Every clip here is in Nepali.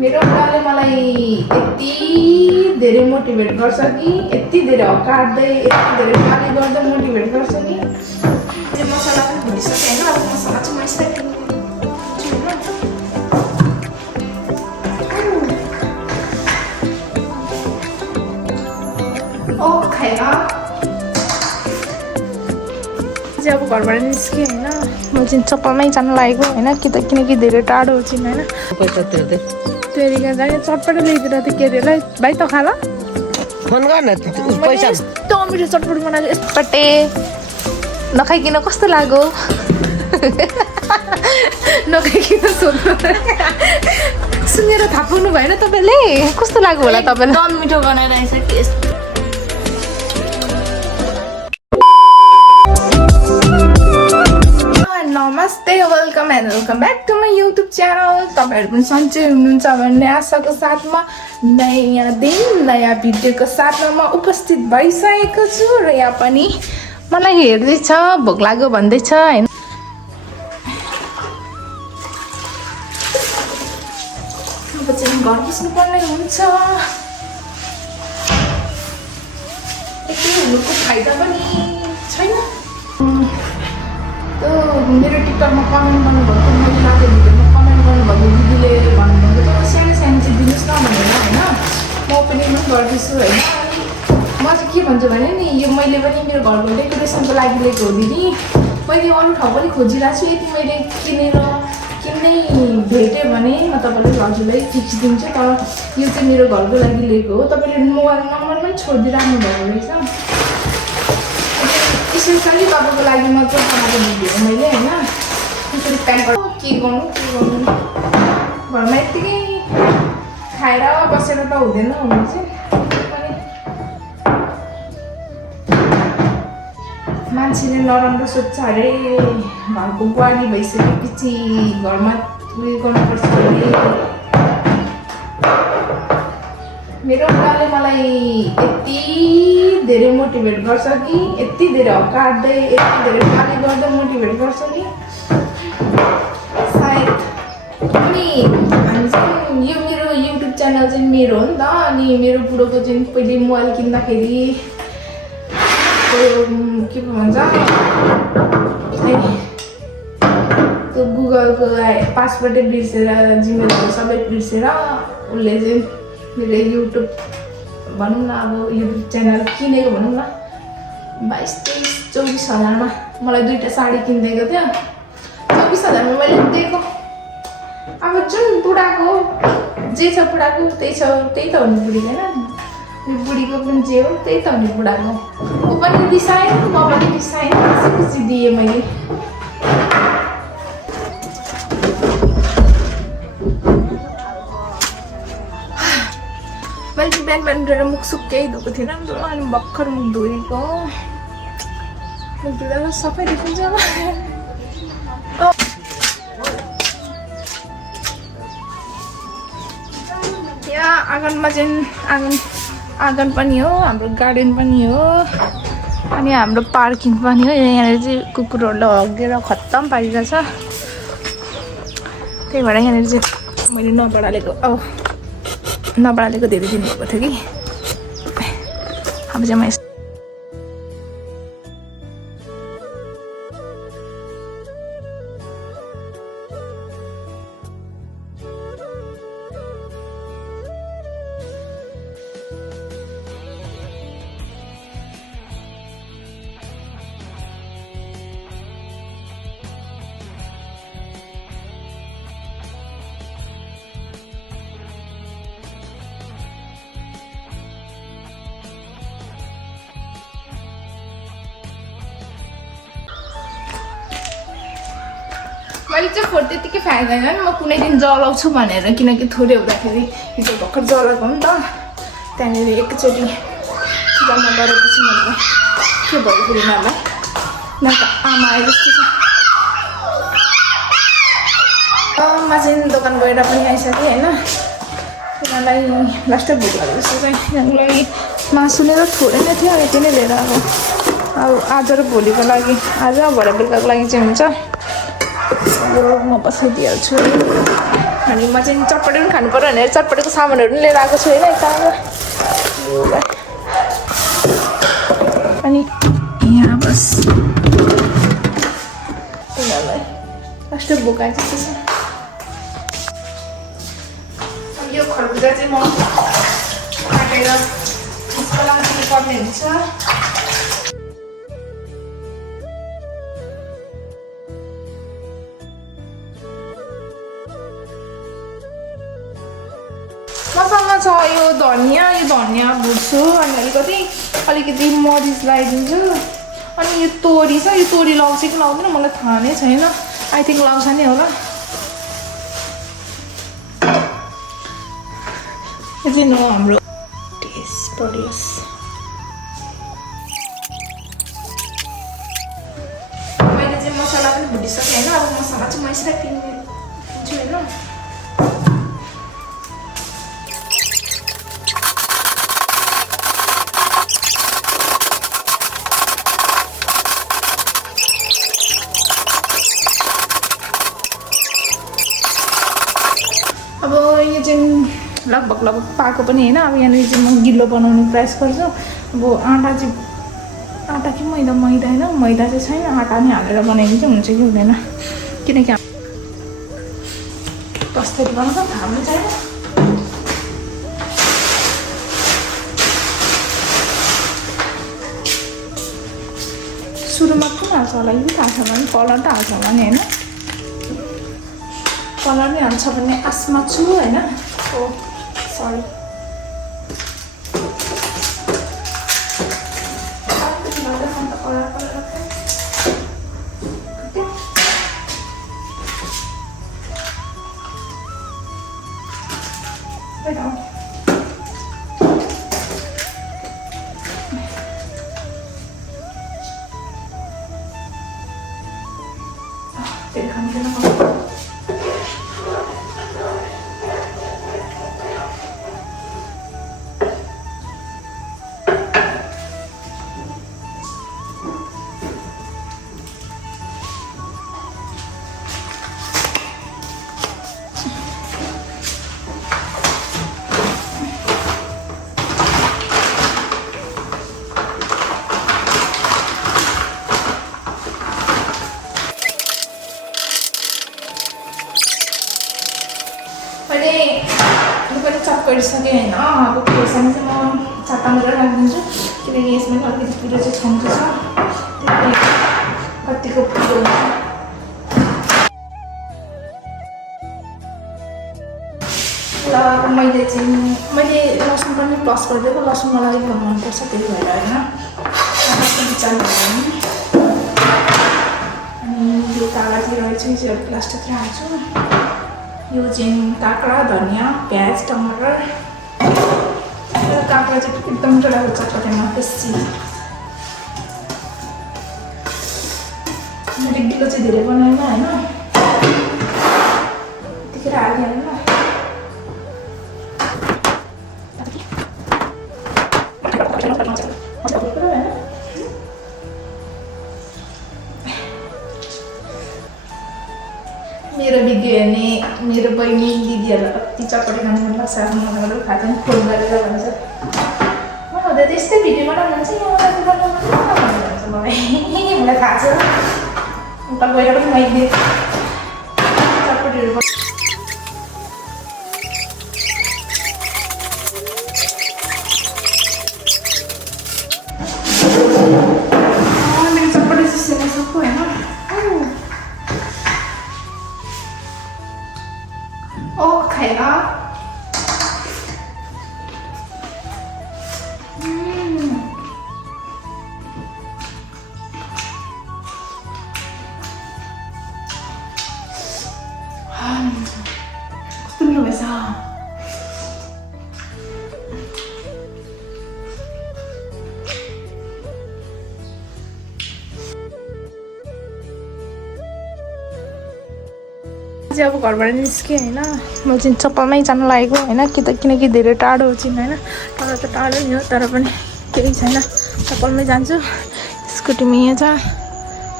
मेरो बुढाले मलाई यति धेरै मोटिभेट गर्छ कि यति धेरै हकार्दै यति धेरै गाली गर्दै मोटिभेट गर्छ नि। यो मसला पनि भुलिसकेँ होइन। अब मसला चाहिँ म यसलाई खाएर अब घरबाट निस्केँ होइन। म चाहिँ चप्पलमै जानु लागेको होइन किनकि धेरै टाढो छिन् होइन। पैसा तिर्दै तेरी जाने चटपट ल्याइदिएर त के अरे भाइ त खा ल फोन गर्न पैसा यस्तो मिठो चटपट बनाएको यसपट्टि नखाइकन कस्तो लाग्यो नखाइकन सोध्नु सुनेर थाहा पाउनु भएन तपाईँले कस्तो लाग्यो होला तपाईँलाई एकदम मिठो बनाइरहेछ टेस्ट। नमस्ते welcome and welcome back to my YouTube channel. तपाईँहरू पनि सन्चै हुनुहुन्छ भन्ने आशाको साथमा नयाँ दिन नयाँ भिडियोको साथमा म उपस्थित भइसकेको छु र यहाँ पनि मलाई हेर्दैछ भोक लाग्यो भन्दैछ होइन। अब चाहिँ घर बस्नुपर्ने हुन्छ। यति हुनुको फाइदा पनि छैन। मेरो टिकटकमा कमेन्ट गर्नुभएको मैले राखेको भिडियोमा कमेन्ट गर्नुभएको दिदीले भन्नुभएको थियो सानो सानो चाहिँ दिनुहोस् न भनेर होइन। म पनि गर्दैछु होइन। म चाहिँ के भन्छु भने नि यो मैले पनि मेरो घरको डेकोरेसनको लागि लिएको हो दिदी। मैले अरू ठाउँ पनि खोजिरहेको छु। यदि मैले किन्नै भेटेँ भने म तपाईँलाई हजुरलाई फिक्स दिन्छु। तर यो चाहिँ मेरो घरको लागि लिएको हो। तपाईँले मोबाइल नम्बर पनि छोडिदिइराख्नु भएको रहेछ। स्पेसली तपाईँको लागि मात्र बनाएको भिडियो हो मैले होइन। त्यसरी प्याम्पर के गर्नु घरमा यत्तिकै खाएर बसेर त हुँदैन हुनु चाहिँ। मान्छेले नराम्रो सोध्छ अरे घरको बुहारी भइसकेपछि घरमा उयो गर्नुपर्छ अरे। मेरो बुढाले मलाई यति धेरै मोटिभेट गर्छ कि यति धेरै हकार्दै यति धेरै गाली गर्दै मोटिभेट गर्छ नि। सायद अनि हामी चाहिँ यो मेरो युट्युब च्यानल चाहिँ मेरो हो नि त। अनि मेरो बुढोको चाहिँ पहिले मोबाइल किन्दाखेरि के भन्छ त्यो गुगलको पासवर्डै बिर्सेर जिमेलहरू सबै बिर्सेर उसले चाहिँ मेरो युट्युब भनौँ न अब युट्युब च्यानल किनेको भनौँ न 22-23-24 हजारमा मलाई 2टा साडी किनिदिएको थियो। 24 हजारमा मैले दिएको। अब जुन बुढाको जे छ बुढाको त्यही त हो नि बुढीको होइन। बुढीको पनि जे हो त्यही त हो नि बुढाको। ऊ पनि रिसाएँ म पनि रिसाएँ खुसी दिएँ मैले। मैले चाहिँ बिहान उठेर मुख सुक्कै धोएको थिएन अनि भर्खर मुख धोएको। मुख धुँदा सफै देखिन्छ। यहाँ आँगनमा चाहिँ आँगन पनि हो हाम्रो गार्डन पनि हो अनि हाम्रो पार्किङ पनि हो। यहाँनिर चाहिँ कुकुरहरूले हगिदिएर खत्तम पारिरहेछ। त्यही भएर यहाँनिर चाहिँ मैले नबडालेको धेरै दिन भएको थियो कि। अब चाहिँ म मैले चाहिँ फोटो त्यतिकै फ्याँक्दैन नि। म कुनै दिन जलाउँछु भनेर किनकि थोरै हुँदाखेरि हिजो भर्खर जलाएको हो नि त। त्यहाँनिर एकचोटि जम्मा गरेपछि मलाई के भयो फेरि मलाई न त आमा आए जस्तो छ। म चाहिँ दोकान गएर पनि आइसकेँ होइन। तिनीहरूलाई लास्टै भोक लाग्यो जस्तो चाहिँ तिनीहरूको लागि मासु लिएर थोरै नै थियो यति नै लिएर अब आज र भोलिको लागि आज भरे बेलुकाको लागि चाहिँ हुन्छ। यो म बसाइदिइहाल्छु। अनि म चाहिँ चटपटे पनि खानु पर्यो भनेर चटपटेको सामानहरू पनि लिएर आएको छु होइन यताबाट। अनि यहाँ बस यिनीहरूलाई लास्ट बोकाए जस्तो छ। अनि यो खरबुजा चाहिँ म काटेर त्यसको लागि पर्ने हुन्छ। मसँग छ यो धनियाँ भुट्छु अनि अलिकति मरिच लगाइदिन्छु। अनि यो तोरी छ, यो तोरी लाउँछ कि लाउँदैन मलाई थाहा नै छैन, आई थिङ्क लाउँछ नै होला। यो चाहिँ हो हाम्रो टेस्ट प्रोड्युस। मैले चाहिँ मसला पनि भुटिसकेँ होइन, अब मसला चाहिँ म यसरी पिन्छु होइन। अब यो चाहिँ लगभग पाएको पनि होइन। अब यहाँनिर चाहिँ म गिलो बनाउने प्रयास गर्छु। अब आँटा कि मैदा होइन, मैदा चाहिँ छैन, आँटा नै हालेर बनाइदिनु चाहिँ हुन्छ कि हुँदैन, किनकि कसरी बनाउँछ थाहा पनि छैन। सुरुमा कुन हाल्छ होला यो थाहा छ भने कलर त हाल्छ होला नि होइन, कलर नै हाल्छ भन्ने आशमा छु होइन। ओ सरी पनि चप गरिसकेँ होइन। अब खोर्सानी चाहिँ म चट्टा गरेर राखिदिन्छु, किनकि यसमा पनि अलिकति पिरो चाहिँ छम्छु छ, त्यही कतिको पिरो हुन्छ। ल मैले लसुन पनि प्लस गरिदिएको, लसुन मलाई एकदम मनपर्छ त्यही भएर होइन। विचार भयो अनि यो काला चाहिँ रहेछ यो चाहिँ प्लास्टिक राख्छु। यो चाहिँ काँक्रा, धनियाँ, प्याज, टमाटर। यो काँक्रा चाहिँ एकदम डराएको चटपटेमा टेस्टी। मैले गिलो चाहिँ धेरै बनाएन होइन, यतिखेर हालिहाल्नु। मेरो भिडियो हेर्ने मेरो बहिनी दिदीहरूलाई कति चटपटे खानु मन लाग्छ, आफ्नो मनाबाट खान्छ नि फोन गरेर भन्छ म हुँदा त यस्तै भिडियो बनाउनु हुन्छ मलाई भन्छ मलाई थाहा छ। उता गएर पनि मैले चटपटीहरू मेरो चटपटी सिस्टममा सक्छु होइन। Okay lah. Gusto mo ba sa? अब घरबाट निस्केँ होइन। म चाहिँ चप्पलमै जान लागेको होइन, किनकि धेरै टाढो छिन् होइन, टाढो त टाढो नि हो तर पनि केही छैन, चप्पलमै जान्छु। स्कुटीमा यहाँ छ।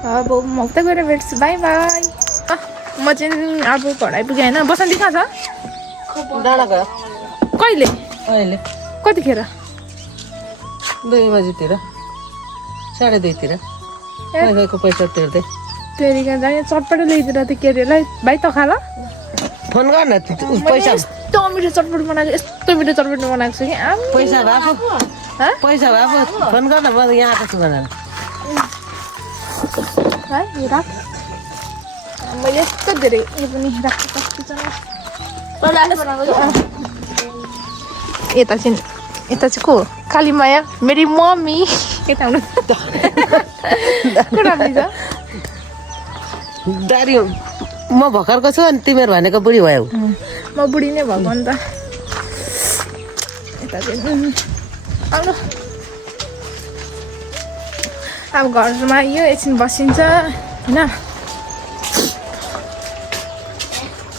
अब म उता गएर भेट्छु, बाई बाई। म चाहिँ अब घर आइपुगेँ होइन बसन्ती कहाँ छ डाँडा गयो कहिले अहिले कतिखेर 2 बजीतिर 2:30तिर वाइफाईको पैसा तिर्दै तेरिका जाने चटपट ल्याइदिएर त के अरे भाइ त खा ल फोन गर न पैसा यस्तो मिठो चटपट बनाएको यस्तो मिठो चटपट बनाएको छु कि पैसा भएको पैसा भएको फोन गर न म यहाँ आएको छु भनेर है यो राख मैले यस्तो धेरै यो पनि राख्छु कस्तो छ यता चाहिँ को कालीमाया मेरी मम्मी यता आउनु राम्रो छ दारी म भर्खरको छु अनि तिमीहरू भनेको बुढी भयो म बुढी नै भएको नि त यता चाहिँ आउनु अब घरमा यो एकछिन बसिन्छ होइन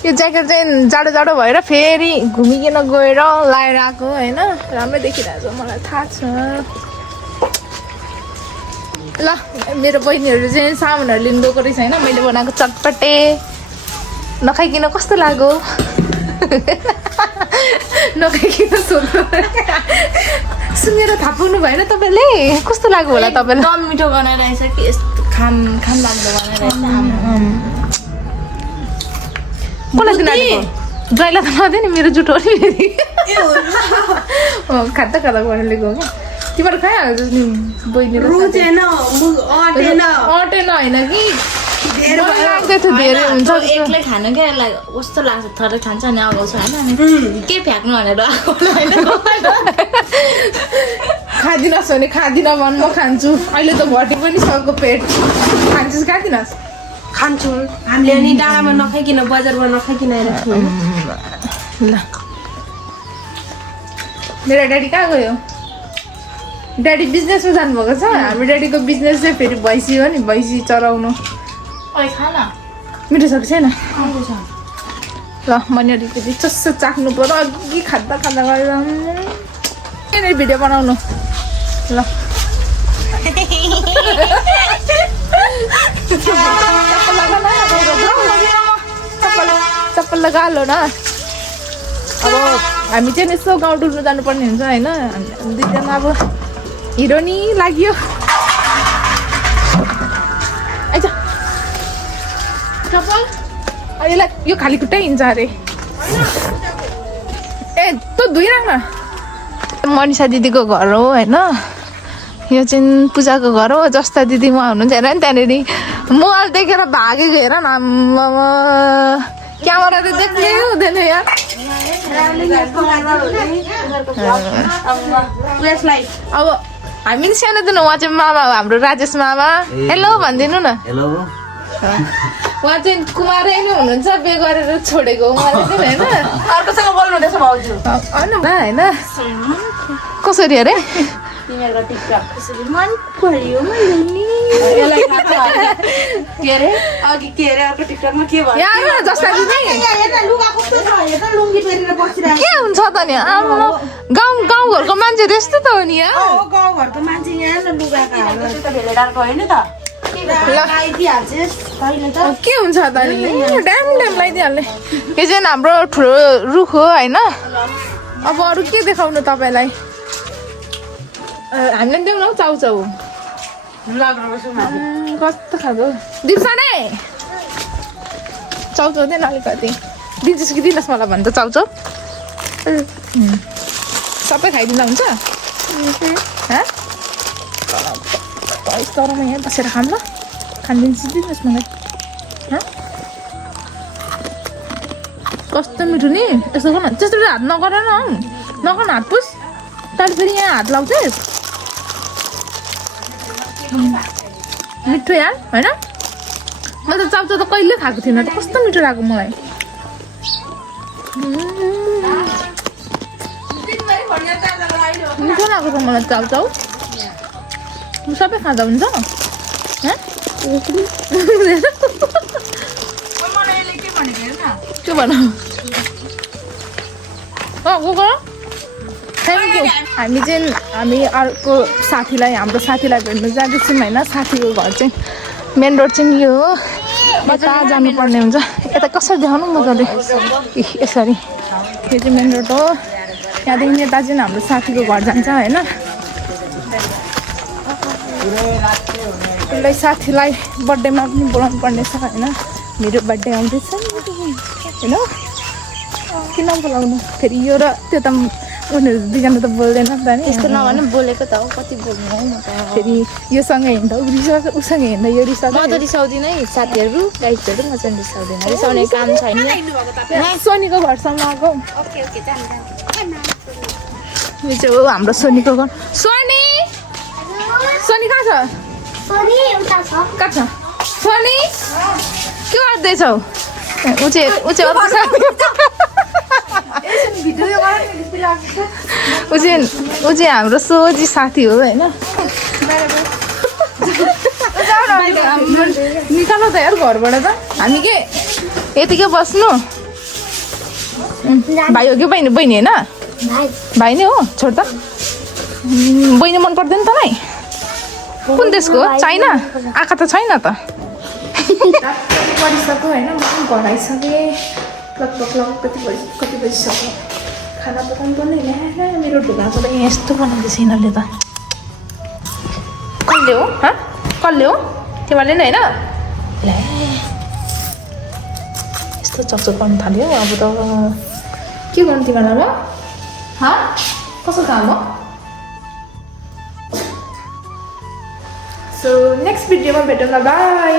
यो ज्याकेट चाहिँ जाडो जाडो भएर फेरि घुमिकन गएर लाएर आएको होइन राम्रै देखिरहेको छ मलाई थाहा छ ल मेरो बहिनीहरू चाहिँ सामानहरू लिनु गएको रहेछ होइन मैले बनाएको चटपटे नखाइकन कस्तो लाग्यो नखाइकन सोध्नु सुनेर थाहा पाउनु भएन तपाईँले कस्तो लाग्यो होला तपाईँलाई एकदम मिठो बनाइरहेछ कि यस्तो खान लाग्दो बनाइरहेछ कसलाई दिन आएको ज्वाइँलाई त नदियो नि मेरो जुठो नि फेरि खाँदा बनाइदिएको हो क्या तिमीहरू खाइहाल्छौ नि बहिनीले अटेन होइन कि लाग्दै थियो धेरै हुन्छ एक्लै खानु क्या यसलाई कस्तो लाग्छ थरै खान्छ अनि अगाउँछ होइन अनि के फ्याँक्नु भनेर आएको खाँदिनस् भने खाँदिनँ भन् म खान्छु अहिले त घटे पनि सकेको पेट खान्छस् खाँदिनस् खान्छौँ हामीले अनि डाँडामा नखाइकन बजारमा नखाइकन आइरहेको ल मेरो ड्याडी कहाँ गयो ड्याडी बिजनेसमा जानुभएको छ हाम्रो ड्याडीको बिजनेस चाहिँ फेरि भैँसी हो नि भैँसी चराउनु मिठो छ कि छैन ल मैले अलिकति चस्सो चाख्नु पर्यो अघि खाँदा गरेर भिडियो बनाउनु ल चप्पल लगालो न अब हामी चाहिँ यसो गाउँ डुल्नु जानुपर्ने हुन्छ होइन दुईजना अब हिरो नि लाग्यो आइज चप्पल यसलाई यो खाली खुट्टै हिँड्छ अरे ए तँ धोइराख्न मनिषा दिदीको घर हो होइन यो चाहिँ पूजाको घर हो जस्ता दिदी उहाँ हुनुहुन्छ हेर नि त्यहाँनिर मोबाइल देखेर भागेको हेर न क्यामेरा त देख्नै हुँदैन यार अब हामी नि सानो दिनु उहाँ चाहिँ मामा हो हाम्रो राजेश मामा हेलो भनिदिनु न हेलो उहाँ चाहिँ कुमारै नै हुनुहुन्छ बे गरेर छोडेको उहाँले चाहिँ होइन अर्कोसँग बोल्नु हुँदैछ भाउजू होइन कसरी अरे तिमीहरूको टिकटक कसरी मन पर्यो मैले नि के अरे अघि के अरे अर्को टिकटकमा के भयो यहाँ जस्ता दिदी लुगा कस्तो छ हेर्दा लुङ्गी पेरेर बसिरहेको के हुन्छ त नि गाउँघरको मान्छे त्यस्तो त हो नि यहाँ हो गाउँघरको मान्छे यहाँ लुगाको त्यो त भेलेडारको होइन त लगाइदिइहाल्छेस् कहिले त के हुन्छ त नि ड्याम लगाइदिइहाल्ने यो चाहिँ हाम्रो ठुलो रुख हो होइन अब अरू के देखाउनु तपाईँलाई हामीले देऊ न चाउचाउ कस्तो खालको दिप्सा नै चाउचाउ दिएन अलिकति दिन्छस् कि दिनुहोस् मलाई भन्छ चाउचाउ सबै खाइदिँदा हुन्छ तरमा यहाँ बसेर खाऊँ ल खानिदिनुहोस् दिनुहोस् मलाई कस्तो मिठो नि यस्तो गर्न त्यस्तो हात नगर न नगर हात पुस तर फेरि यहाँ हात लाउँछस् मिठो यार होइन मैले त चाउचाउ त कहिले खाएको थिइनँ त कस्तो मिठो लाग्यो मलाई मिठो लाग्यो त मलाई चाउचाउ सबै खाँदा हुन्छ के भन थ्याङ्क यू हामी अर्को साथीलाई हाम्रो साथीलाई भेट्नु जाँदैछौँ होइन साथीको घर चाहिँ मेन रोड चाहिँ यो हो यता जानुपर्ने हुन्छ यता कसरी देखाउनु मजाले यसरी यो चाहिँ मेन रोड हो यहाँदेखि यता चाहिँ हाम्रो साथीको घर जान्छ होइन उसलाई साथीलाई बर्थडेमा पनि बोलाउनु पर्ने छ होइन मेरो बर्थडे आउँदैछ होइन किन बोलाउनु फेरि यो र त्यो त उनीहरू दुईजना त बोल्दैन नि त नि यस्तो नभने बोलेको त हो कति बोल्नु हो म त फेरि योसँग हिँड्दा ऊ रिसाउँछ उसँग हिँड्दा यो रिसाउँछ म त रिसाउँदिनँ है साथीहरू गाइडहरू म चाहिँ रिसाउँदिनँ रिसाउने काम छैन सोनीको घरसम्म आएको यो चाहिँ हो हाम्रो सोनीको घर सोनी सोनी कहाँ छ कहाँ छ सोनी के गर्दैछौ ऊ चाहिँ अर्को साथी ऊ चाहिँ हाम्रो सोझी साथी हो होइन निकाल त यार घरबाट त हामी के यतिकै बस्नु भाइ हो कि बहिनी बहिनी होइन भाइ नै हो छोड त बहिनी मन पर्दैन तँलाई कुन देशको चाइना आँखा त छैन त परिसक्यो होइन म पनि घर आइसकेँ लगभग कति बजिसक्यो खाना पकाउनु पर्ने ल्या मेरो ढुङ्गाको त यस्तो बनाउँदैछ यिनीहरूले त कसले हो कसले हो तिमीहरूले नि होइन ल्या यस्तो चकचक गर्नु थाल्यो अब त के गर्नु तिमीहरूलाई म कसो काम हो सो नेक्स्ट भिडियोमा भेटौँला बाई